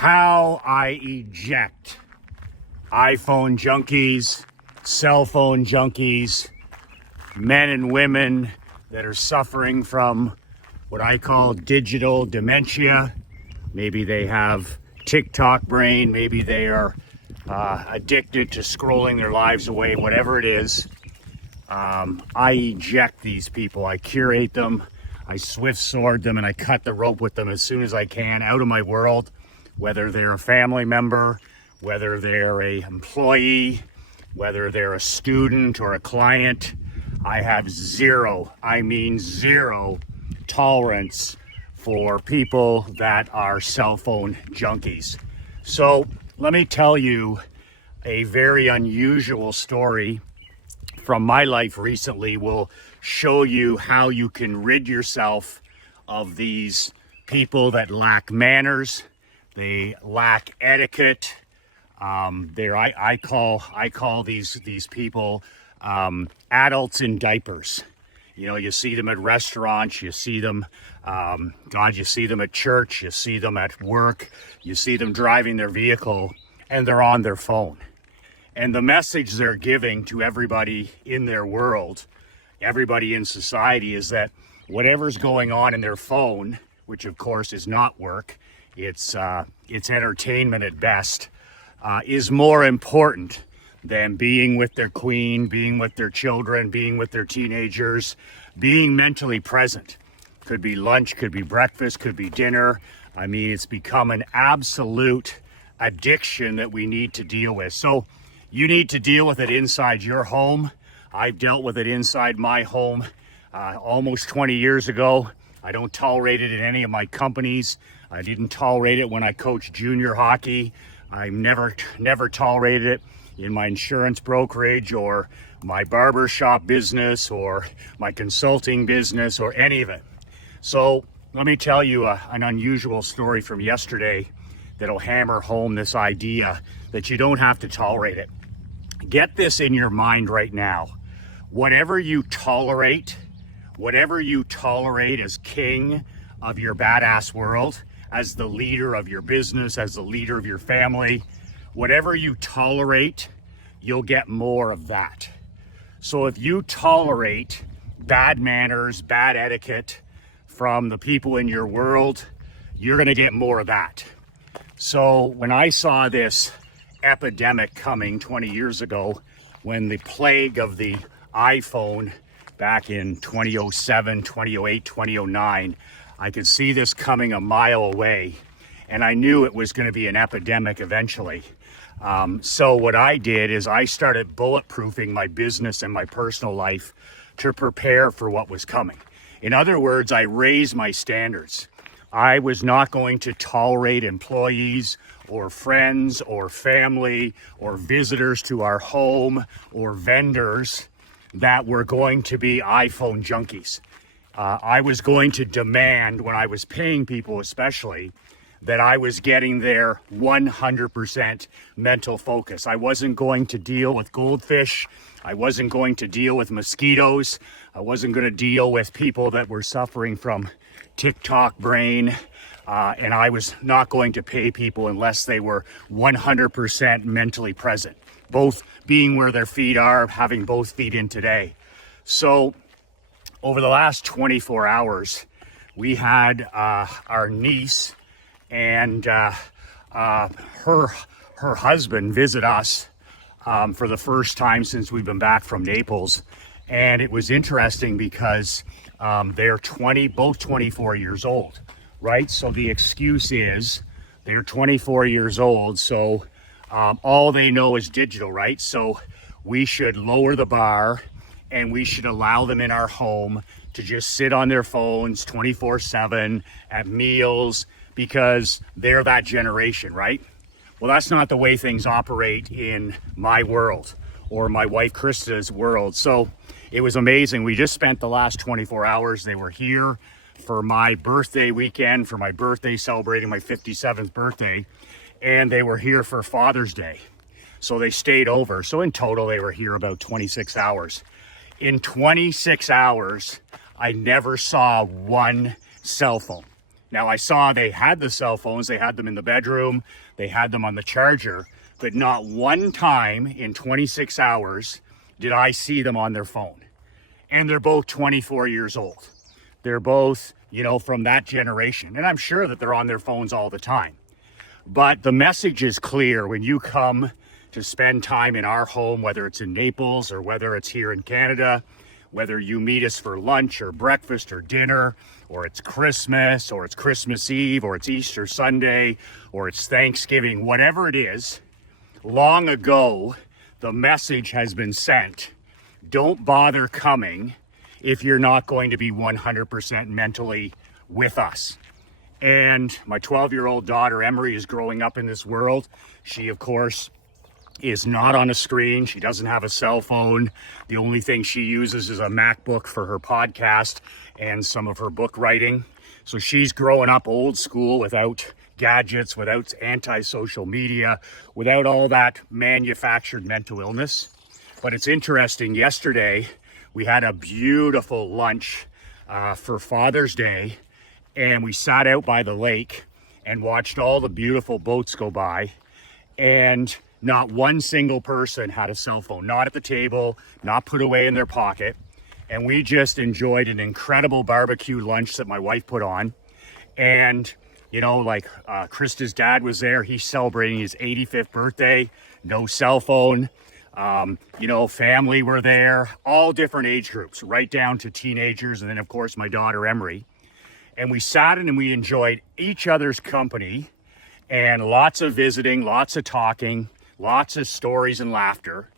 how I eject iPhone junkies, cell phone junkies, men and women that are suffering from what I call digital dementia. Maybe they have TikTok brain, maybe they are addicted to scrolling their lives away, whatever it is. I eject these people, I curate them, I swift sword them, and I cut the rope with them as soon as I can out of my world, whether they're a family member, whether they're a employee, whether they're a student or a client. I have zero tolerance for people that are cell phone junkies. So let me tell you a very unusual story from my life recently. Will show you how you can rid yourself of these people that lack manners, they lack etiquette. I call these people adults in diapers. You know, you see them at restaurants, you see them, you see them at church, you see them at work, you see them driving their vehicle, and they're on their phone. And the message they're giving to everybody in their world, everybody in society, is that whatever's going on in their phone, which of course is not work, it's entertainment at best, is more important than being with their queen, being with their children, being with their teenagers, being mentally present. Could be lunch, could be breakfast, could be dinner. I mean, it's become an absolute addiction that we need to deal with. So you need to deal with it inside your home. I've dealt with it inside my home almost 20 years ago. I don't tolerate it in any of my companies. I didn't tolerate it when I coached junior hockey. I never tolerated it in my insurance brokerage or my barber shop business or my consulting business or any of it. So let me tell you an unusual story from yesterday that'll hammer home this idea that you don't have to tolerate it. Get this in your mind right now. Whatever you tolerate as king of your badass world, as the leader of your business, as the leader of your family, whatever you tolerate, you'll get more of that. So if you tolerate bad manners, bad etiquette from the people in your world, you're gonna get more of that. So when I saw this epidemic coming 20 years ago, when the plague of the iPhone back in 2007, 2008, 2009, I could see this coming a mile away, and I knew it was going to be an epidemic eventually. So what I did is I started bulletproofing my business and my personal life to prepare for what was coming. In other words, I raised my standards. I was not going to tolerate employees or friends or family or visitors to our home or vendors that were going to be iPhone junkies. I was going to demand, when I was paying people especially, that I was getting their 100% mental focus. I wasn't going to deal with goldfish. I wasn't going to deal with mosquitoes. I wasn't going to deal with people that were suffering from TikTok brain. And I was not going to pay people unless they were 100% mentally present, both being where their feet are, having both feet in today. So over the last 24 hours, we had our niece and her husband visit us for the first time since we've been back from Naples. And it was interesting because they're both 24 years old, right? So the excuse is they're 24 years old, so all they know is digital, right? So we should lower the bar and we should allow them in our home to just sit on their phones 24/7 at meals because they're that generation, right? Well, that's not the way things operate in my world or my wife Krista's world. So it was amazing. We just spent the last 24 hours. They were here for my birthday weekend, for my birthday, celebrating my 57th birthday. And they were here for Father's Day. So they stayed over. So in total, they were here about 26 hours. In 26 hours, I never saw one cell phone. Now I saw they had the cell phones, they had them in the bedroom, they had them on the charger, but not one time in 26 hours did I see them on their phone. And they're both 24 years old. They're both, you know, from that generation. And I'm sure that they're on their phones all the time. But the message is clear when you come to spend time in our home, whether it's in Naples or whether it's here in Canada, whether you meet us for lunch or breakfast or dinner, or it's Christmas, or it's Christmas Eve, or it's Easter Sunday, or it's Thanksgiving, whatever it is, long ago, the message has been sent. Don't bother coming if you're not going to be 100% mentally with us. And my 12-year-old daughter, Emery, is growing up in this world. She, of course, is not on a screen. She doesn't have a cell phone. The only thing she uses is a MacBook for her podcast and some of her book writing. So she's growing up old school without gadgets, without anti-social media, without all that manufactured mental illness. But it's interesting, yesterday we had a beautiful lunch for Father's Day, and we sat out by the lake and watched all the beautiful boats go by, and not one single person had a cell phone, not at the table, not put away in their pocket. And we just enjoyed an incredible barbecue lunch that my wife put on. And, you know, like Krista's dad was there. He's celebrating his 85th birthday, no cell phone. You know, family were there, all different age groups, right down to teenagers. And then, of course, my daughter, Emery. And we sat in and we enjoyed each other's company, and lots of visiting, lots of talking, lots of stories and laughter.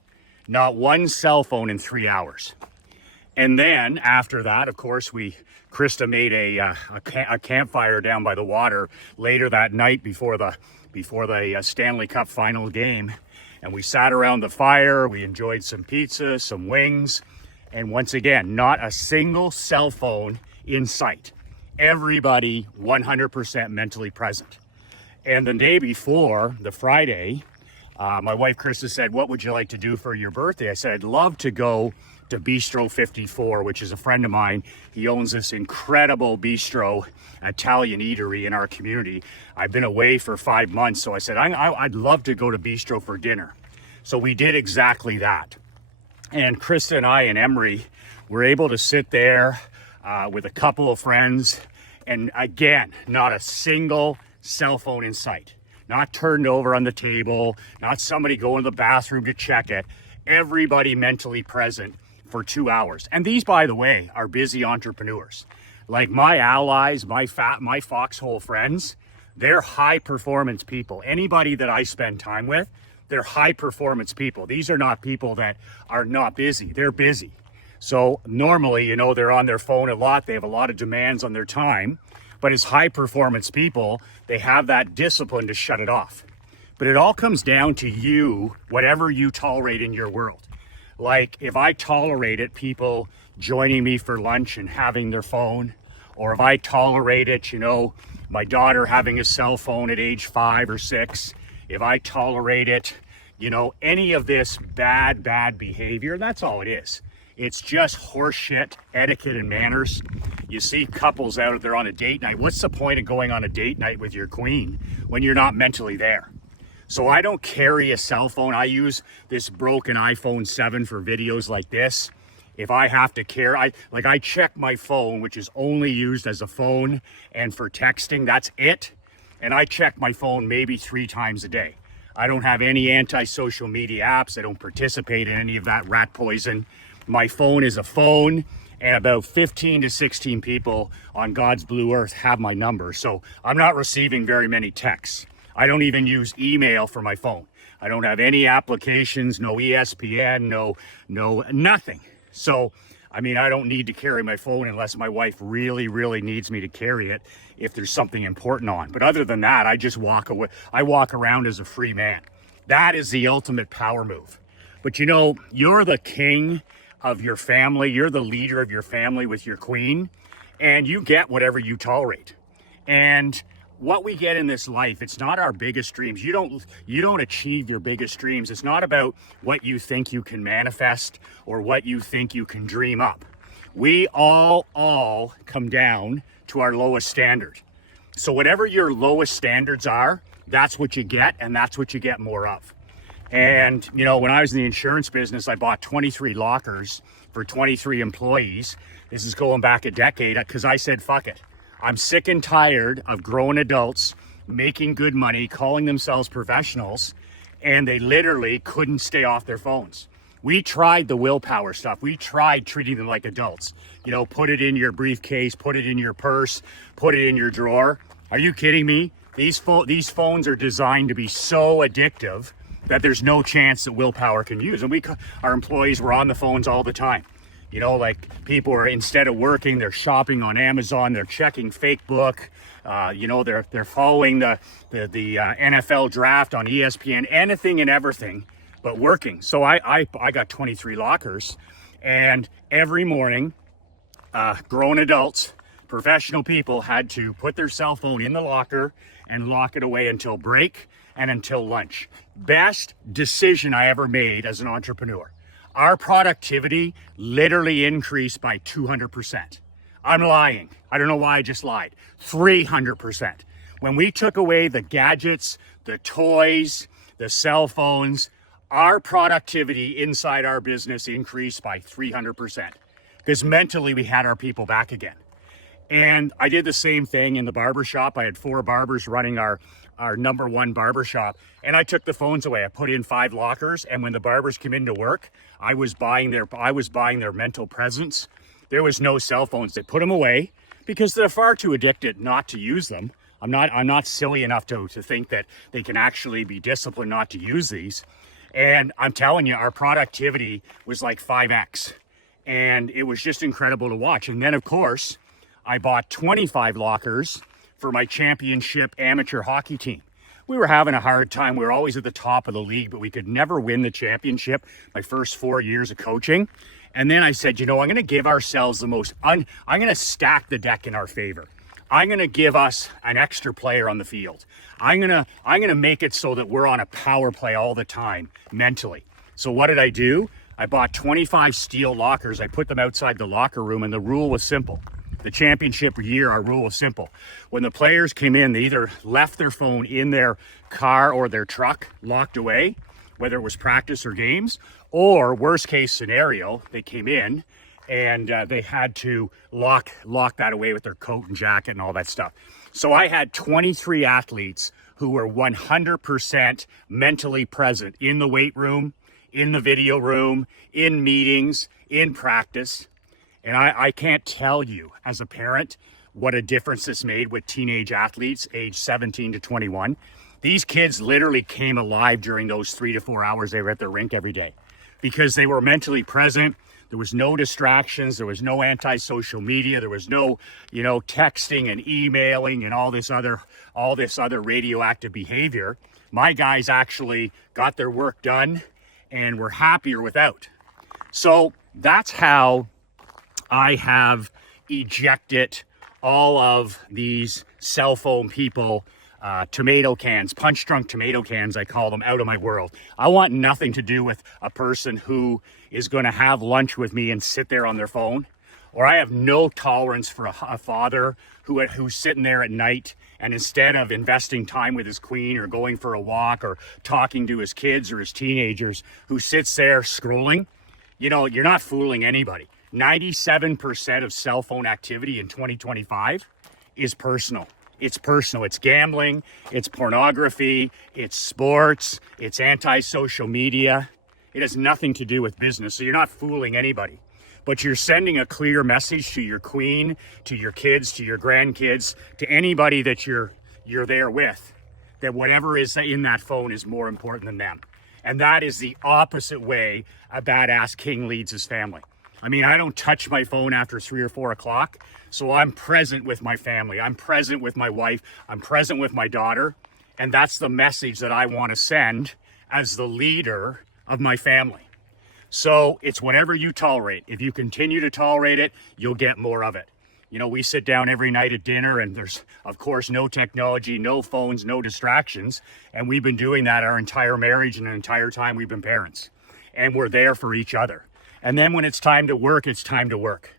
Not one cell phone in 3 hours. And then after that, of course, Krista made a campfire down by the water later that night before the Stanley Cup final game. And we sat around the fire, we enjoyed some pizza, some wings, and once again, not a single cell phone in sight. Everybody 100% mentally present. And the day before, the Friday, my wife Krista said, "What would you like to do for your birthday?" I said, "I'd love to go to Bistro 54, which is a friend of mine. He owns this incredible bistro, Italian eatery in our community. I've been away for 5 months, so I said, I'd love to go to Bistro for dinner." So we did exactly that. And Krista and I and Emery were able to sit there with a couple of friends. And again, not a single cell phone in sight. Not turned over on the table, not somebody going to the bathroom to check it. Everybody mentally present for 2 hours. And these, by the way, are busy entrepreneurs. Like my allies, my foxhole friends, they're high performance people. Anybody that I spend time with, they're high performance people. These are not people that are not busy. They're busy. So normally, you know, they're on their phone a lot. They have a lot of demands on their time. But as high performance people, they have that discipline to shut it off. But it all comes down to you, whatever you tolerate in your world. Like if I tolerated people joining me for lunch and having their phone, or if I tolerated, you know, my daughter having a cell phone at age 5 or 6, if I tolerated, you know, any of this bad behavior, that's all it is. It's just horseshit, etiquette and manners. You see couples out there on a date night. What's the point of going on a date night with your queen when you're not mentally there? So I don't carry a cell phone. I use this broken iPhone 7 for videos like this. If I have to carry, I check my phone, which is only used as a phone and for texting, that's it. And I check my phone maybe 3 times a day. I don't have any anti-social media apps. I don't participate in any of that rat poison. My phone is a phone, and about 15 to 16 people on God's blue earth have my number. So I'm not receiving very many texts. I don't even use email for my phone. I don't have any applications, no ESPN, no nothing. So, I mean, I don't need to carry my phone unless my wife really, really needs me to carry it if there's something important on. But other than that, I just walk away. I walk around as a free man. That is the ultimate power move. But you know, you're the king of your family. You're the leader of your family with your queen, and you get whatever you tolerate. And what we get in this life, it's not our biggest dreams. You don't achieve your biggest dreams. It's not about what you think you can manifest or what you think you can dream up. We all come down to our lowest standard. So whatever your lowest standards are, that's what you get, and that's what you get more of. And, you know, when I was in the insurance business, I bought 23 lockers for 23 employees. This is going back a decade, because I said, fuck it. I'm sick and tired of grown adults making good money, calling themselves professionals, and they literally couldn't stay off their phones. We tried the willpower stuff. We tried treating them like adults. You know, put it in your briefcase, put it in your purse, put it in your drawer. Are you kidding me? These phones are designed to be so addictive that there's no chance that willpower can use. And our employees were on the phones all the time. You know, like people are, instead of working, they're shopping on Amazon, they're checking Facebook, you know, they're following the NFL draft on ESPN, anything and everything but working. So I got 23 lockers, and every morning, grown adults, professional people had to put their cell phone in the locker and lock it away until break and until lunch. Best decision I ever made as an entrepreneur. Our productivity literally increased by 200%. I'm lying. I don't know why I just lied. 300%. When we took away the gadgets, the toys, the cell phones, our productivity inside our business increased by 300%, because mentally we had our people back again. And I did the same thing in the barbershop. I had 4 barbers running our number one barbershop, and I took the phones away. I put in 5 lockers, and when the barbers came into work, I was buying their mental presence. There was no cell phones. They put them away because they're far too addicted not to use them. I'm not silly enough to think that they can actually be disciplined not to use these. And I'm telling you, our productivity was like 5x, and it was just incredible to watch. And then, of course, I bought 25 lockers for my championship amateur hockey team. We were having a hard time. We were always at the top of the league, but we could never win the championship my first 4 years of coaching. And then I said, you know, I'm going to give ourselves the most, I'm going to stack the deck in our favor. I'm going to give us an extra player on the field. I'm going to make it so that we're on a power play all the time mentally. So what did I do? I bought 25 steel lockers. I put them outside the locker room, and the rule was simple. The championship year, our rule was simple. When the players came in, they either left their phone in their car or their truck locked away, whether it was practice or games, or worst case scenario, they came in and they had to lock that away with their coat and jacket and all that stuff. So I had 23 athletes who were 100% mentally present in the weight room, in the video room, in meetings, in practice. And I can't tell you as a parent what a difference this made with teenage athletes age 17 to 21. These kids literally came alive during those 3 to 4 hours they were at the rink every day, because they were mentally present. There was no distractions. There was no anti-social media. There was no, you know, texting and emailing and all this other radioactive behavior. My guys actually got their work done and were happier without. So that's how I have ejected all of these cell phone people, tomato cans, punch drunk tomato cans, I call them, out of my world. I want nothing to do with a person who is going to have lunch with me and sit there on their phone. Or I have no tolerance for a father who's sitting there at night, and instead of investing time with his queen or going for a walk or talking to his kids or his teenagers, who sits there scrolling. You know, you're not fooling anybody. 97% of cell phone activity in 2025 is personal. It's personal. It's gambling, it's pornography, it's sports, it's anti-social media. It has nothing to do with business. So you're not fooling anybody, but you're sending a clear message to your queen, to your kids, to your grandkids, to anybody that you're there with, that whatever is in that phone is more important than them. And that is the opposite way a badass king leads his family. I mean, I don't touch my phone after 3 or 4 o'clock. So I'm present with my family. I'm present with my wife. I'm present with my daughter. And that's the message that I want to send as the leader of my family. So it's whatever you tolerate. If you continue to tolerate it, you'll get more of it. You know, we sit down every night at dinner, and there's, of course, no technology, no phones, no distractions. And we've been doing that our entire marriage and the entire time we've been parents. And we're there for each other. And then when it's time to work, it's time to work.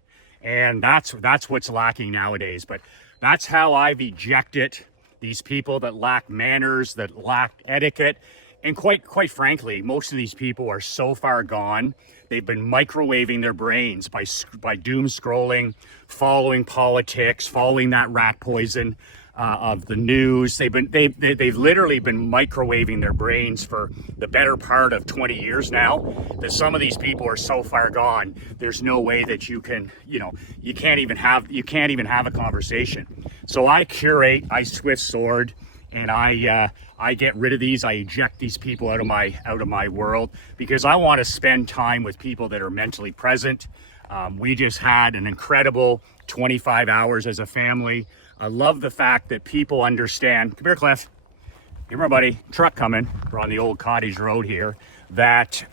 And that's what's lacking nowadays. But That's how I've ejected these people that lack manners, that lack etiquette. And quite frankly, most of these people are so far gone. They've been microwaving their brains by doom scrolling, following politics, following that rat poison of the news. They've literally been microwaving their brains for the better part of 20 years now. That some of these people are so far gone. There's no way that you can, you can't even have a conversation. So I curate, I Swift Sword, and I get rid of these. I eject these people out of my world, because I want to spend time with people that are mentally present. We just had an incredible 25 hours as a family. I love the fact that people understand. Come here, Cliff. Come here, buddy. Truck coming. We're on the old Cottage Road here. That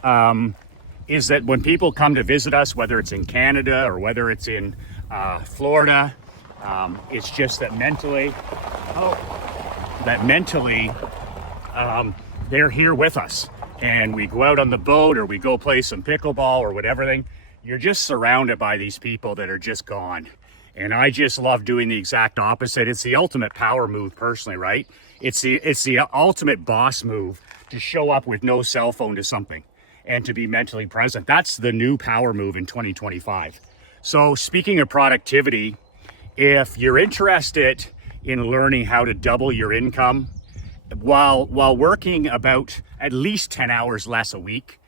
is that when people come to visit us, whether it's in Canada or whether it's in Florida, it's just that mentally, they're here with us, and we go out on the boat or we go play some pickleball or whatever. You're just surrounded by these people that are just gone. And I just love doing the exact opposite. It's the ultimate power move personally, right? It's the ultimate boss move to show up with no cell phone to something and to be mentally present. That's the new power move in 2025. So speaking of productivity, if you're interested in learning how to double your income while working about at least 10 hours less a week,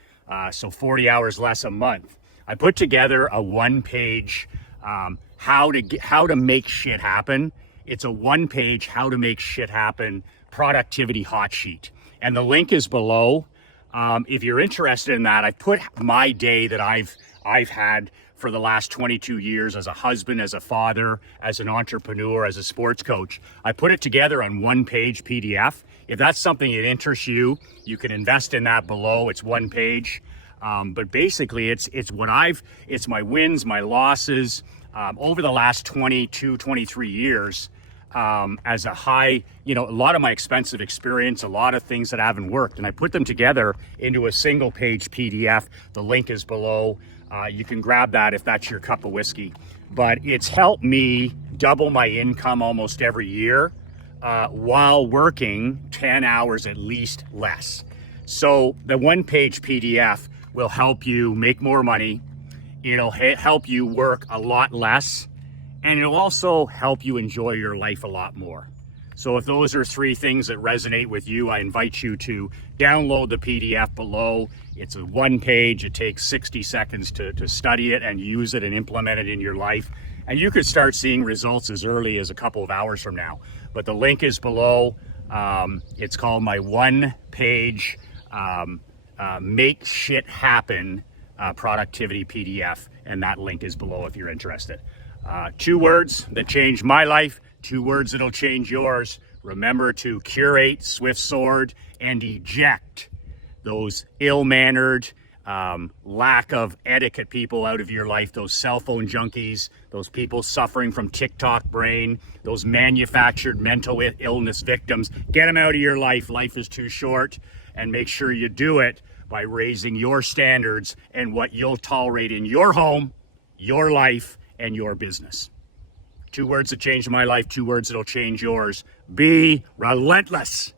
so 40 hours less a month, I put together a one-page how to make shit happen. It's a one-page how to make shit happen productivity hot sheet, and the link is below. If you're interested in that, I put my day that I've had for the last 22 years as a husband, as a father, as an entrepreneur, as a sports coach. I put it together on one-page PDF. If that's something that interests you, you can invest in that below. It's one page. But basically it's my wins, my losses, over the last 22, 23 years, as a high, a lot of my expensive experience, a lot of things that haven't worked, and I put them together into a single page PDF. The link is below. You can grab that if that's your cup of whiskey. But it's helped me double my income almost every year, while working 10 hours at least less. So the one-page PDF will help you make more money. It'll help you work a lot less, and it'll also help you enjoy your life a lot more. So if those are three things that resonate with you, I invite you to download the PDF below. It's a one page. It takes 60 seconds to study it and use it and implement it in your life. And you could start seeing results as early as a couple of hours from now. But the link is below. It's called my one page make shit happen productivity PDF, and that link is below if you're interested. 2 words that changed my life, 2 words that'll change yours. Remember to curate, Swift Sword, and eject those ill-mannered, lack of etiquette people out of your life, those cell phone junkies, those people suffering from TikTok brain, those manufactured mental illness victims. Get them out of your life. Life is too short, and make sure you do it by raising your standards and what you'll tolerate in your home, your life, and your business. 2 words that changed my life, 2 words that'll change yours. Be relentless.